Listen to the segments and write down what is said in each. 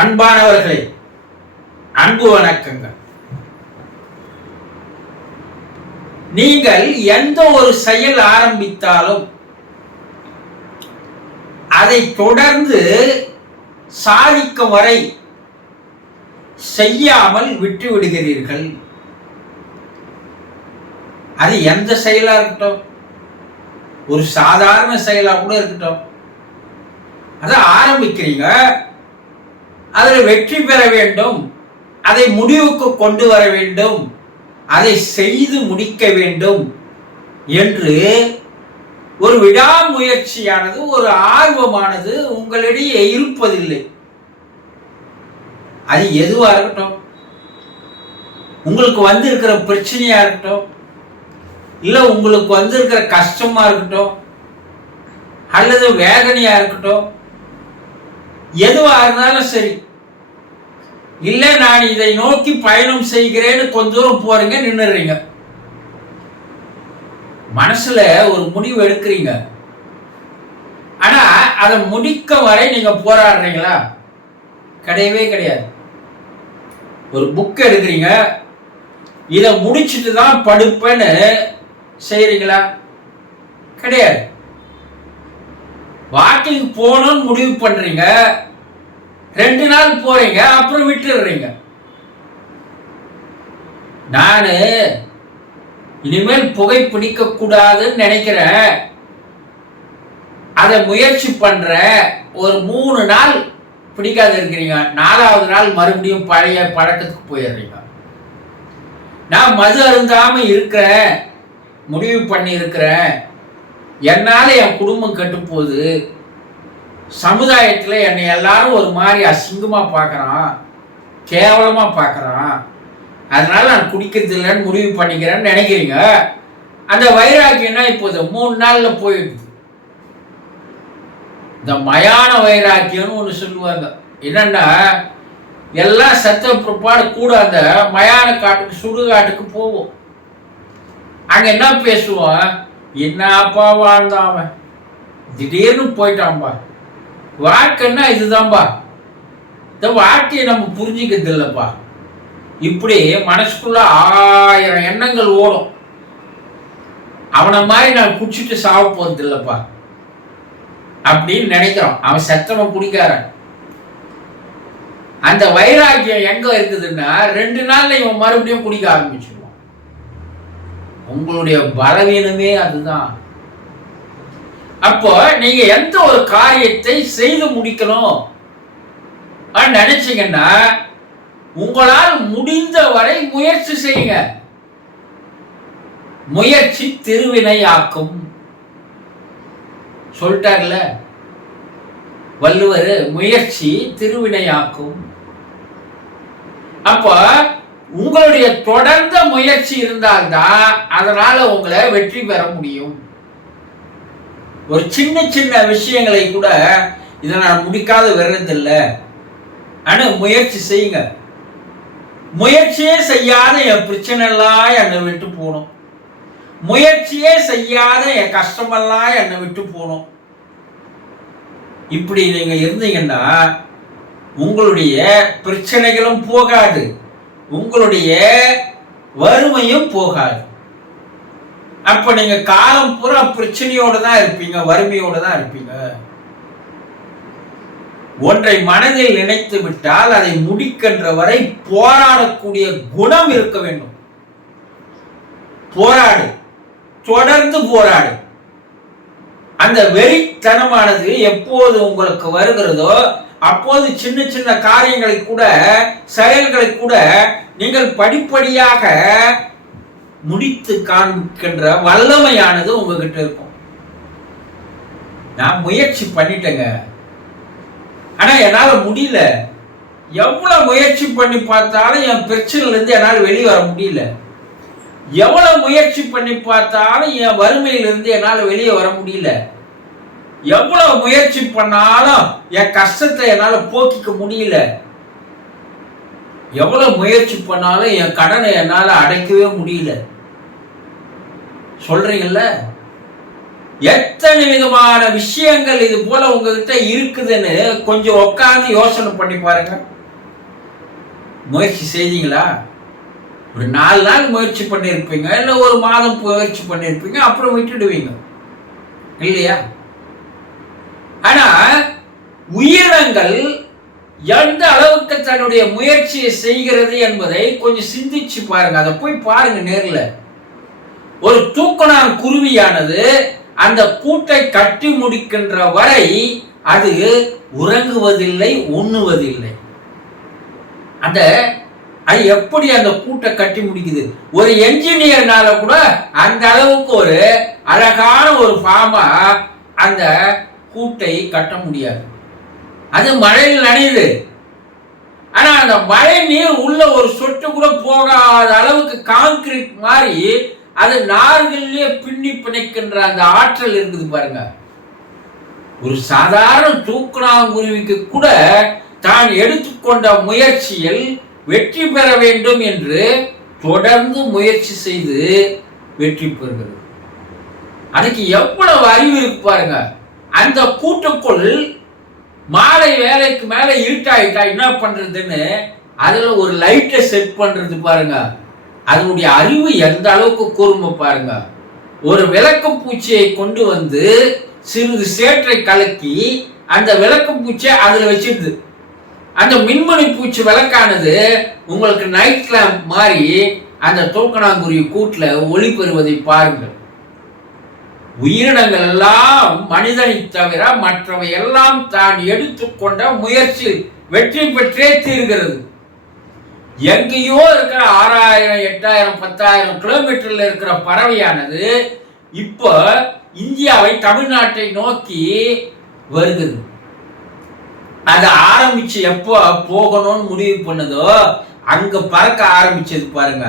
அன்பானவர்களே அன்பு வணக்கங்கள். நீங்கள் எந்த ஒரு செயல் ஆரம்பித்தாலும் அதை தொடர்ந்து சாதிக்கும் வரை செய்யாமல் விட்டு விடுகிறீர்கள். அது எந்த செயலா இருக்கட்டும் ஒரு சாதாரண செயலா கூட இருக்கட்டும். அதை ஆரம்பிக்கிறீங்க அதில் வெற்றி பெற வேண்டும். அதை முடிவுக்கு கொண்டு வர வேண்டும். அதை செய்து முடிக்க வேண்டும் என்று ஒரு விடாமுயற்சியானது ஒரு ஆர்வமானது உங்களிடையே இருப்பதில்லை. அது எதுவாக இருக்கட்டும். உங்களுக்கு வந்து இருக்கிற பிரச்சனையா இருக்கட்டும். இல்லை உங்களுக்கு வந்து இருக்கிற கஷ்டமா இருக்கட்டும். அல்லது வேதனையா இருக்கட்டும். எதுவாக இருந்தாலும் சரி. இல்லை நான் இதை நோக்கி பயணம் செய்கிறேன்னு கொஞ்ச தூரம் போறீங்க நின்றுறீங்க மனசுல ஒரு முடிவு எடுக்கிறீங்க. ஆனா அதை முடிக்க வரை நீங்க போராடுறீங்களா? கிடையவே கிடையாது. ஒரு புக் எடுக்கிறீங்க. இதை முடிச்சுட்டு தான் படுப்பேன்னு செய்றீங்களா? கிடையாது. வாக்கிங் போகணும்னு முடிவு பண்ணுறீங்க ரெண்டு நாள் போகிறீங்க அப்புறம் விட்டுடுறீங்க. நான் இனிமேல் புகை பிடிக்க கூடாதுன்னு நினைக்கிறேன். அதை முயற்சி பண்ற ஒரு மூணு நாள் பிடிக்காது இருக்கிறீங்க. நாலாவது நாள் மறுபடியும் பழைய பழக்கத்துக்கு போயிடுறீங்க. நான் மது அருந்தாம இருக்கிறேன் முடிவு பண்ணி இருக்கிறேன் என்னால் என் குடும்பம் கட்டுப்போகுது. சமுதாயத்தில் என்னை எல்லாரும் ஒரு மாதிரி அசிங்கமாக பார்க்குறான் கேவலமாக பார்க்குறான் அதனால் நான் குடிக்கிறது இல்லைன்னு முடிவு பண்ணிக்கிறேன்னு நினைக்கிறீங்க. அந்த வைராக்கியம்னா இப்போது மூணு நாளில் போயிடுது. இந்த மயான வைராக்கியம்னு ஒன்று சொல்லுவாங்க. என்னென்னா எல்லாம் செத்த பிற்பாடு கூட அந்த மயான காட்டுக்கு சுடுகாட்டுக்கு போவோம். அங்கே என்ன பேசுவோம்? என்னப்பா வாழ்ந்தான் அவன்? திடீர்னு போயிட்டான்பா. வாழ்க்கைன்னா இதுதான்பா. இந்த வாழ்க்கையை நம்ம புரிஞ்சுக்கிறது இல்லைப்பா. இப்படி மனசுக்குள்ள ஆயிரம் எண்ணங்கள் ஓடும். அவனை மாதிரி நான் குடிச்சிட்டு சாவ போகிறது இல்லைப்பா. அப்படின்னு நினைக்கிறான் அவன் சத்தமாக குடிக்காரன். அந்த வைராக்கியம் எங்கே இருக்குதுன்னா ரெண்டு நாளில் இவன் மறுபடியும் குடிக்க ஆரம்பிச்சு உங்களுடைய பலவீனமே அதுதான். அப்போ நீங்க எந்த ஒரு காரியத்தை செய்து முடிக்கணும்? நினைச்சீங்கன்னா உங்களால் முடிந்த வரை முயற்சி செய்யுங்க. முயற்சி திருவினையாக்கும். சொல்லிட்டார்ல? வள்ளுவர் முயற்சி திருவினையாக்கும். அப்போ உங்களுடைய தொடர்ந்த முயற்சி இருந்தால்தான் அதனால உங்களை வெற்றி பெற முடியும். ஒரு சின்ன சின்ன விஷயங்களை கூட இதை நான் முடிக்காத வர்றதில்லை. ஆனால் முயற்சி செய்யுங்க. முயற்சியே செய்யாத என் பிரச்சனைலாம் என்னை விட்டு போகணும். முயற்சியே செய்யாத என் கஷ்டமெல்லாம் என்னை விட்டு போகணும். இப்படி நீங்கள் இருந்தீங்கன்னா உங்களுடைய பிரச்சனைகளும் போகாது. உங்களுடைய வறுமையும் போகாது. அப்ப நீங்க காலம் பூரா பிரச்சனையோடு தான் இருப்பீங்க வறுமையோடு தான் இருப்பீங்க. ஒன்றை மனதில் நினைத்து விட்டால் அதை முடிக்கின்ற வரை போராடக்கூடிய குணம் இருக்க வேண்டும். போராடு. தொடர்ந்து போராடு. அந்த வெறித்தனமானது எப்போது உங்களுக்கு வருகிறதோ அப்போது சின்ன சின்ன காரியங்களை கூட செயல்களை கூட நீங்கள் படிப்படியாக முடித்து காண்பிக்கின்ற வல்லமையானது உங்ககிட்ட இருக்கும். நான் முயற்சி பண்ணிட்டேங்க. ஆனா என்னால முடியல. எவ்வளவு முயற்சி பண்ணி பார்த்தாலும் என் பிரச்சனையில இருந்து என்னால் வெளியே வர முடியல. எவ்வளவு முயற்சி பண்ணி பார்த்தாலும் என் வறுமையிலிருந்து என்னால் வெளியே வர முடியல. எவ்வளவு முயற்சி பண்ணாலும் என் கஷ்டத்தை என்னால் போக்கிக்க முடியல. எவ்வளவு முயற்சி பண்ணாலும் என் கடனை என்னால் அடைக்கவே முடியல. சொல்றீங்கல்ல? எத்தனை விதமான விஷயங்கள் இது போல உங்ககிட்ட இருக்குதுன்னு கொஞ்சம் உட்காந்து யோசனை பண்ணி பாருங்க. முயற்சி செய்தீங்களா? ஒரு நாலு நாள் முயற்சி பண்ணியிருப்பீங்க இல்லை ஒரு மாதம் முயற்சி பண்ணியிருப்பீங்க அப்புறம் விட்டுடுவீங்க. இல்லையா? ஆனா உயிரினங்கள் எந்த அளவுக்கு தன்னுடைய முயற்சியை செய்கிறது என்பதை கொஞ்சம் சிந்திச்சு பாருங்க. அதை போய் பாருங்க நேரில். ஒரு தூக்கணான் குருவியானது அந்த கூட்டை கட்டி முடிக்கின்ற வரை அது உறங்குவதில்லை உண்ணுவதில்லை. அந்த அது எப்படி அந்த கூட்டை கட்டி முடிக்குது? ஒரு என்ஜினியர்னால கூட அந்த அளவுக்கு ஒரு அழகான ஒரு ஃபார்மா அந்த கூட்டை கட்ட முடியாது. அது மழையில் நனையுது. ஆனா அந்த மழை நீர் உள்ள ஒரு சொட்டு கூட போகாத அளவுக்கு கான்கிரீட் மாதிரி அது நார்கள்லயே பின்னி பிணைக்கின்ற அந்த ஆற்றல் இருக்குது பாருங்க. ஒரு சாதாரண தூக்குநாங்குருவிக்கு கூட தான் எடுத்துக்கொண்ட முயற்சியில் வெற்றி பெற வேண்டும் என்று தொடர்ந்து முயற்சி செய்து வெற்றி பெறுகிறது. அதுக்கு எவ்வளவு அறிவு இருக்கு பாருங்க. அந்த கூட்டுக்குள் மாலை வேலைக்கு மேல இருட்டாயிட்டா என்ன பண்றதுன்னு அதுல ஒரு லைட்டை செட் பண்றது பாருங்க. அதனுடைய அறிவு எந்த அளவுக்கு கூர்மை பாருங்க. ஒரு விளக்கு பூச்சியை கொண்டு வந்து சிறிது சேற்றை கலக்கி அந்த விளக்கு பூச்சியை அதுல வச்சிருது. அந்த மின்மணி பூச்சி விளக்கானது உங்களுக்கு நைட் லேம்ப் மாதிரி அந்த தூக்கணாங்குருவி கூட்டில் ஒளி பெறுவதை பாருங்கள். உயிரினங்கள் எல்லாம் மனிதனை தவிர மற்றவை எல்லாம் தான் எடுத்துக்கொண்ட முயற்சி வெற்றி பெற்றே தீர்கிறது. எங்கேயோ இருக்கிற ஆறாயிரம் எட்டாயிரம் பத்தாயிரம் கிலோமீட்டர்ல இருக்கிற பறவையானது இப்போ இந்தியாவை தமிழ்நாட்டை நோக்கி வருகிறது. அது ஆரம்பிச்சு எப்போ போகணும்னு முடிவு பண்ணுதோ அங்க பறக்க ஆரம்பிச்சது பாருங்க.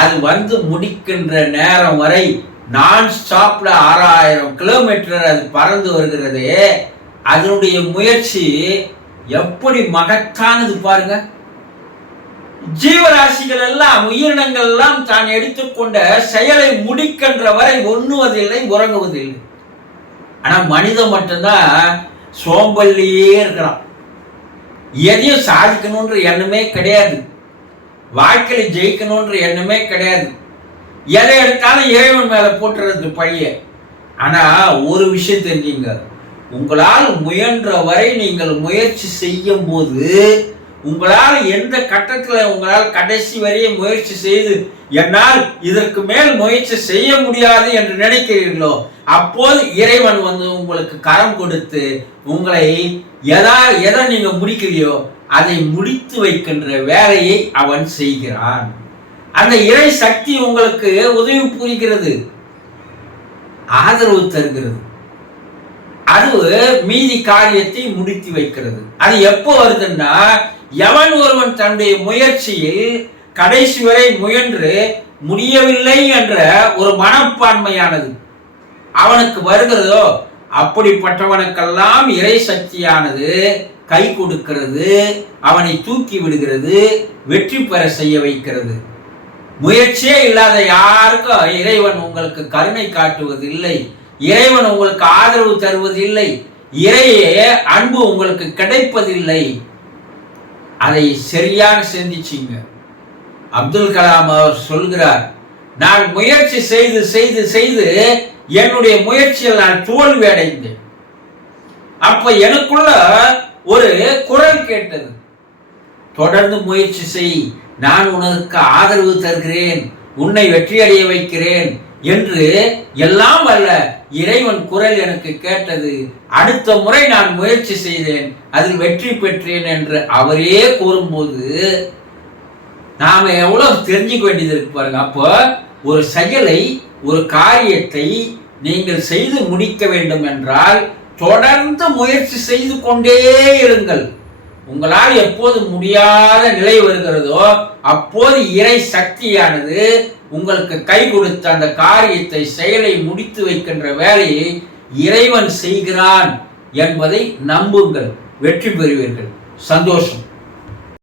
அது வந்து முடிக்கின்ற நேரம் வரை நான் ஸ்டாப்ல ஆறாயிரம் கிலோமீட்டர் அது பறந்து வருகிறது. அதனுடைய முயற்சி எப்படி மகத்தானது பாருங்க. ஜீவராசிகள் எல்லாம் உயிரினங்கள் எல்லாம் தான் எடுத்துக்கொண்ட செயலை முடிக்கின்ற வரை ஒண்ணுவதில்லை உறங்குவதில்லை. ஆனா மனிதன் மட்டும்தான் சோம்பல்லையே இருக்கிறான். எதையும் சாதிக்கணுன்ற எண்ணமே கிடையாது. வாழ்க்கையில் ஜெயிக்கணுன்ற எண்ணமே கிடையாது. எதை எடுத்தாலும் இறைவன் மேலே போட்டுறது பழிய. ஆனால் ஒரு விஷயம் தெரிஞ்சுங்க. உங்களால் முயன்ற வரை நீங்கள் முயற்சி செய்யும் போது உங்களால் எந்த கட்டத்தில் உங்களால் கடைசி வரைய முயற்சி செய்து என்னால் இதற்கு மேல் முயற்சி செய்ய முடியாது என்று நினைக்கிறீர்களோ அப்போது இறைவன் வந்து உங்களுக்கு கரம் கொடுத்து உங்களை எதா எதை நீங்கள் முடிக்கலையோ அதை முடித்து வைக்கின்ற வேலையை அவன் செய்கிறான். அந்த இறை சக்தி உங்களுக்கு உதவி புரிகிறது. ஆதரவு தருகிறது. அது மீதி காரியத்தை முடித்து வைக்கிறது. அது எப்போ வருதுன்னா எவன் ஒருவன் தன்னுடைய முயற்சியில் கடைசி வரை முயன்று முடியவில்லை என்ற ஒரு மனப்பான்மையானது. அவனுக்கு வருகிறதோ அப்படிப்பட்டவனுக்கெல்லாம் இறை சக்தியானது கை கொடுக்கிறது அவனை தூக்கி விடுகிறது வெற்றி பெற செய்ய வைக்கிறது. முயற்சியே இல்லாத யாருக்கும் இறைவன் உங்களுக்கு கருணை காட்டுவதில்லை. இறைவன் உங்களுக்கு ஆதரவு தருவதில்லை. இறையே அன்பு உங்களுக்கு கிடைப்பதில்லை. அதை சரியாக சிந்திச்சிங்க. அப்துல் கலாம் அவர் சொல்கிறார் நான் முயற்சி செய்து செய்து செய்து என்னுடைய முயற்சியில் நான் தோல்வி அடைந்தேன் அப்ப எனக்குள்ள ஒரு குரல் கேட்டது. தொடர்ந்து முயற்சி செய் நான் உனக்கு ஆதரவு தருகிறேன் உன்னை வெற்றியடைய வைக்கிறேன் என்று எல்லாம் அல்ல இறைவன் குரல் எனக்கு கேட்டது. அடுத்த முறை நான் முயற்சி செய்தேன் அதில் வெற்றி பெற்றேன் என்று அவரே கூறும்போது நாம எவ்வளவு தெரிஞ்சுக்க வேண்டியது இருக்கு பாருங்க. அப்போ ஒரு செயலை ஒரு காரியத்தை நீங்கள் செய்து முடிக்க வேண்டும் என்றால் தொடர்ந்து முயற்சி செய்து கொண்டே இருங்கள். உங்களால் எப்போது முடியாத நிலை வருகிறதோ அப்போது இறை சக்தியானது உங்களுக்கு கை கொடுத்த அந்த காரியத்தை செயலை முடித்து வைக்கின்ற வேலையை இறைவன் செய்கிறான் என்பதை நம்புங்கள் வெற்றி பெறுவீர்கள். சந்தோஷம்.